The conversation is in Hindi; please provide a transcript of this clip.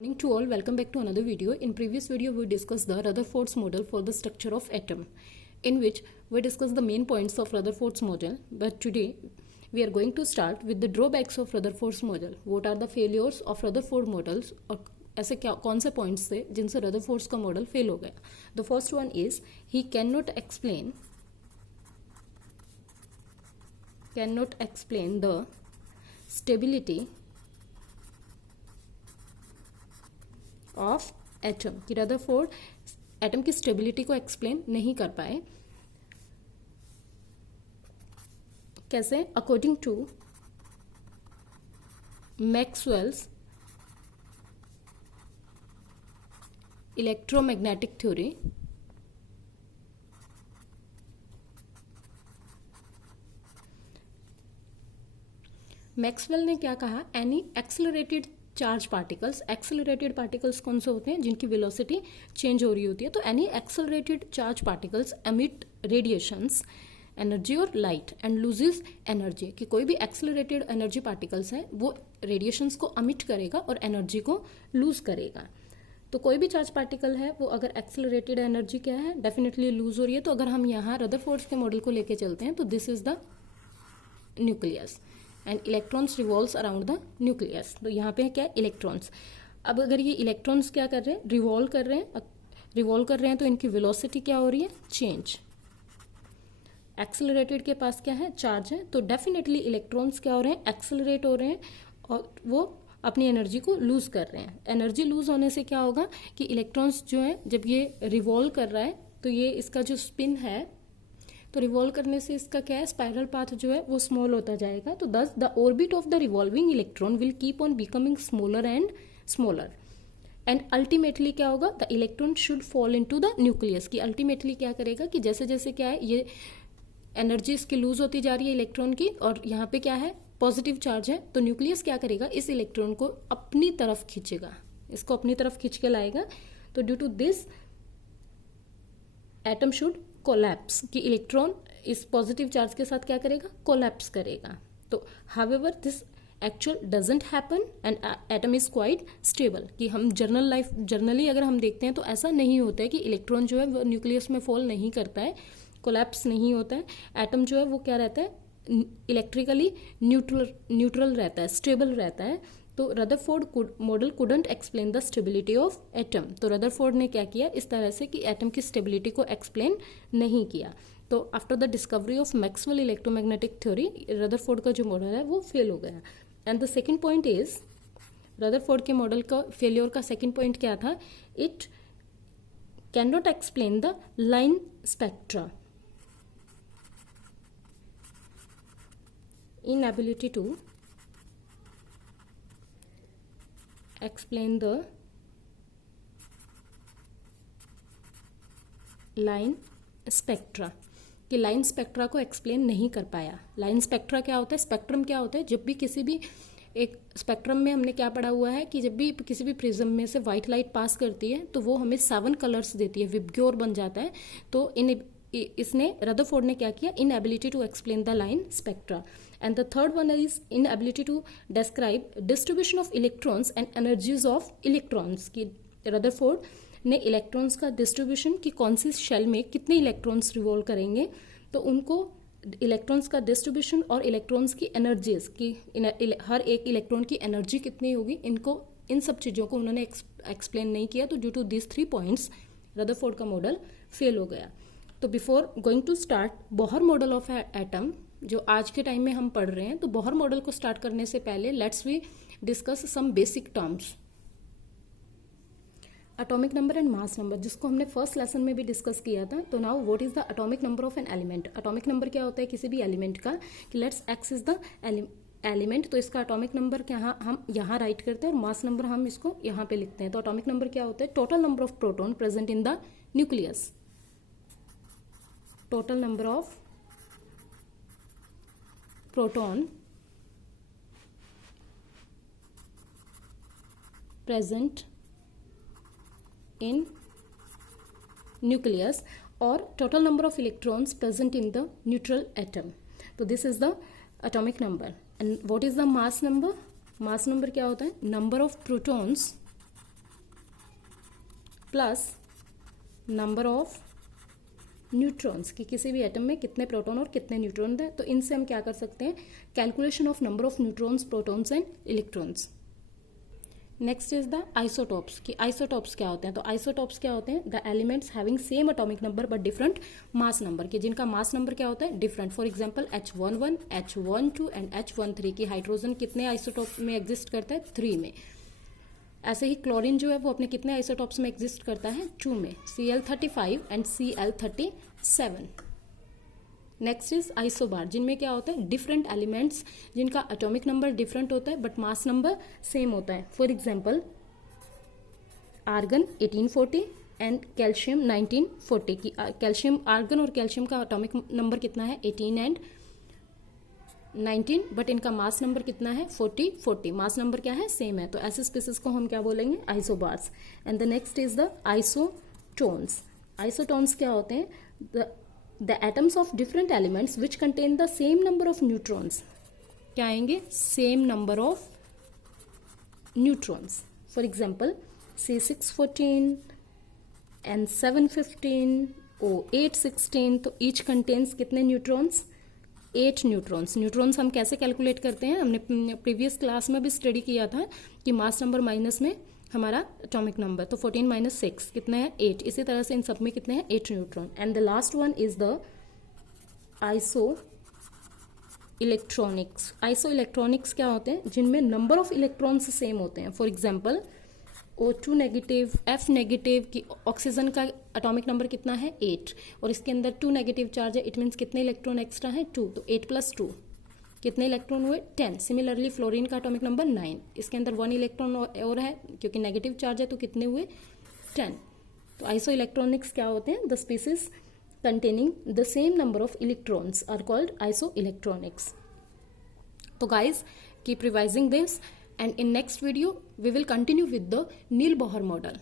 Morning to all, welcome back to another video. In previous video we discussed the Rutherford's model for the structure of atom, in which we discussed the main points of Rutherford's model. But today we are going to start with the drawbacks of Rutherford's model. What are the failures of Rutherford models, और ऐसे क्या कौन से पॉइंट्स थे जिनसे रदरफोर्ड्स का मॉडल फेल हो गया. The first one is he can not explain the stability of atom. कि रदरफोर्ड एटम की स्टेबिलिटी को एक्सप्लेन नहीं कर पाए. कैसे? According to Maxwell's electromagnetic theory, Maxwell ने क्या कहा? एनी एक्सेलरेटेड चार्ज पार्टिकल्स कौन से होते हैं? जिनकी वेलोसिटी चेंज हो रही होती है. तो any accelerated charge particles emit radiations, energy और लाइट एंड लूजेस एनर्जी. कि कोई भी एक्सेलरेटेड एनर्जी पार्टिकल्स है वो रेडिएशंस को अमिट करेगा और एनर्जी को लूज करेगा. तो कोई भी चार्ज पार्टिकल है वो अगर एक्सेलरेटेड एनर्जी क्या है, डेफिनेटली लूज हो रही है. तो अगर हम यहाँ रदरफोर्ड के मॉडल को लेके चलते हैं तो this is the nucleus and electrons revolves around the nucleus. तो यहाँ पे क्या है? इलेक्ट्रॉन्स. अब अगर ये इलेक्ट्रॉन्स क्या कर रहे हैं? रिवॉल्व कर रहे हैं तो इनकी वेलोसिटी क्या हो रही है? चेंज. एक्सेलरेटेड के पास क्या है? चार्ज है. तो डेफिनेटली इलेक्ट्रॉन्स क्या हो रहे हैं? एक्सेलरेट हो रहे हैं और वो अपनी एनर्जी को लूज कर रहे हैं. एनर्जी लूज होने से क्या होगा कि इलेक्ट्रॉन्स जो है जब ये रिवॉल्व कर रहा है तो ये इसका जो स्पिन है, तो रिवॉल्व करने से इसका क्या है? स्पाइरल पाथ जो है वो स्मॉल होता जाएगा. तो दस the orbit of the revolving electron will keep on becoming smaller and smaller and ultimately क्या होगा? The electron should fall into the nucleus. की अल्टीमेटली क्या करेगा कि जैसे जैसे क्या है ये एनर्जी इसकी लूज होती जा रही है इलेक्ट्रॉन की, और यहाँ पे क्या है? पॉजिटिव चार्ज है. तो न्यूक्लियस क्या करेगा? इस इलेक्ट्रॉन को अपनी तरफ खींचेगा, इसको अपनी तरफ खींच के लाएगा. तो due to this atom should collapse. कि इलेक्ट्रॉन इस पॉजिटिव चार्ज के साथ क्या करेगा? कोलैप्स करेगा. तो however this actual doesn't happen and atom is quite stable. कि हम जर्नली अगर हम देखते हैं तो ऐसा नहीं होता है कि इलेक्ट्रॉन जो है वो न्यूक्लियस में फॉल नहीं करता है, कोलैप्स नहीं होता है. एटम जो है वो क्या रहता है? इलेक्ट्रिकली न्यूट्रल रहता है, स्टेबल रहता है. तो Rutherford model couldn't explain the stability of atom. तो रदरफोर्ड ने क्या किया इस तरह से कि एटम की स्टेबिलिटी को एक्सप्लेन नहीं किया. तो after the discovery of Maxwell electromagnetic theory Rutherford का जो मॉडल है वो फेल हो गया. And the second point is, Rutherford के मॉडल का फेलियर का सेकेंड पॉइंट क्या था? It can not explain the line spectra. Inability to explain the line spectra. कि लाइन स्पेक्ट्रा को एक्सप्लेन नहीं कर पाया. लाइन स्पेक्ट्रा क्या होता है? स्पेक्ट्रम क्या होता है? जब भी किसी भी एक स्पेक्ट्रम में हमने क्या पढ़ा हुआ है कि जब भी किसी भी प्रिज्म में से व्हाइट लाइट पास करती है तो वो हमें 7 कलर्स देती है, विबग्योर बन जाता है. तो इसने रदरफोर्ड ने क्या किया? Inability to explain the line spectra. And the third one is inability to describe distribution of electrons and energies of electrons. कि रदरफोर्ड ने इलेक्ट्रॉन्स का डिस्ट्रीब्यूशन कि कौन सी शेल में कितने इलेक्ट्रॉन्स रिवॉल्व करेंगे, तो उनको इलेक्ट्रॉन्स का डिस्ट्रीब्यूशन और इलेक्ट्रॉन्स की एनर्जीज की हर एक इलेक्ट्रॉन की एनर्जी कितनी होगी, इन सब चीज़ों को उन्होंने एक्सप्लेन नहीं किया. तो due to this 3 points Rutherford का मॉडल फेल हो गया. तो before going to start Bohr model of atom जो आज के टाइम में हम पढ़ रहे हैं, तो बोहर मॉडल को स्टार्ट करने से पहले let's we discuss some basic terms. Atomic number and mass number, जिसको हमने फर्स्ट लेसन में भी डिस्कस किया था. तो now what is the atomic number of an element? Atomic number क्या होता है किसी भी एलिमेंट का? कि let's x is the element, तो इसका एटॉमिक नंबर क्या हम यहाँ राइट करते हैं और मास नंबर हम इसको यहाँ पे लिखते हैं. तो एटॉमिक नंबर क्या होता है? Total number of proton present in the nucleus. Total number of proton present in nucleus or total number of electrons present in the neutral atom. So this is the atomic number. And what is the mass number? Mass number क्या होता है? Number of protons plus number of neutrons कि किसी भी एटम में कितने प्रोटॉन और कितने न्यूट्रॉन है। तो इनसे हम क्या कर सकते हैं, calculation of number of neutrons, protons and electrons. Next is the isotopes कि आइसोटॉप्स क्या होते हैं। तो आइसोटॉप्स क्या होते हैं, the elements having same atomic number but different mass number, कि जिनका मास नंबर क्या होता है, different. For example H11, H12 and H13 की हाइड्रोजन कितने आइसोटॉप में एग्जिस्ट करता है, 3 में। ऐसे ही क्लोरीन जो है वो अपने कितने आइसोटॉप्स में एग्जिस्ट करता है, 2 में, Cl35 and Cl37। Next is isobar, जिनमें क्या होता है, डिफरेंट एलिमेंट्स जिनका एटॉमिक नंबर डिफरेंट होता है बट मास नंबर सेम होता है। For example argon 1840 and calcium 1940 की कैल्शियम, आर्गन और कैल्शियम का एटॉमिक नंबर कितना है, 18 एंड 19, बट इनका मास नंबर कितना है, 40, मास नंबर क्या है, सेम है। तो ऐसे स्पीसीज को हम क्या बोलेंगे, isobars. And the next is the isotones. Isotones क्या होते हैं, the atoms of different elements which contain the same number of neutrons, क्या आएंगे, same number of neutrons। for example C614 N715 O816, तो each contains कितने न्यूट्रॉन्स, 8 न्यूट्रॉन्स। न्यूट्रॉन्स हम कैसे कैलकुलेट करते हैं, हमने प्रीवियस क्लास में भी स्टडी किया था कि मास नंबर माइनस में हमारा एटॉमिक नंबर, तो 14 माइनस 6 कितना है, 8। इसी तरह से इन सब में कितने हैं, 8 neutron. And the last one is the iso electronics. Iso electronics क्या होते हैं, जिनमें नंबर ऑफ इलेक्ट्रॉन्स सेम होते हैं। For example O2 negative, F negative की ऑक्सीजन का एटॉमिक नंबर कितना है, 8, और इसके अंदर 2 नेगेटिव चार्ज है, इट मीन्स कितने इलेक्ट्रॉन एक्स्ट्रा है, 2, तो 8 + 2 कितने इलेक्ट्रॉन हुए, 10। सिमिलरली फ्लोरीन का एटॉमिक नंबर 9, इसके अंदर 1 इलेक्ट्रॉन और है क्योंकि नेगेटिव चार्ज है, तो कितने हुए, 10। तो आइसो इलेक्ट्रॉनिक्स क्या होते हैं, the species containing the same number of electrons are called isoelectronics. So guys, keep revising this, and in next video we will continue with the Neil Bohr model.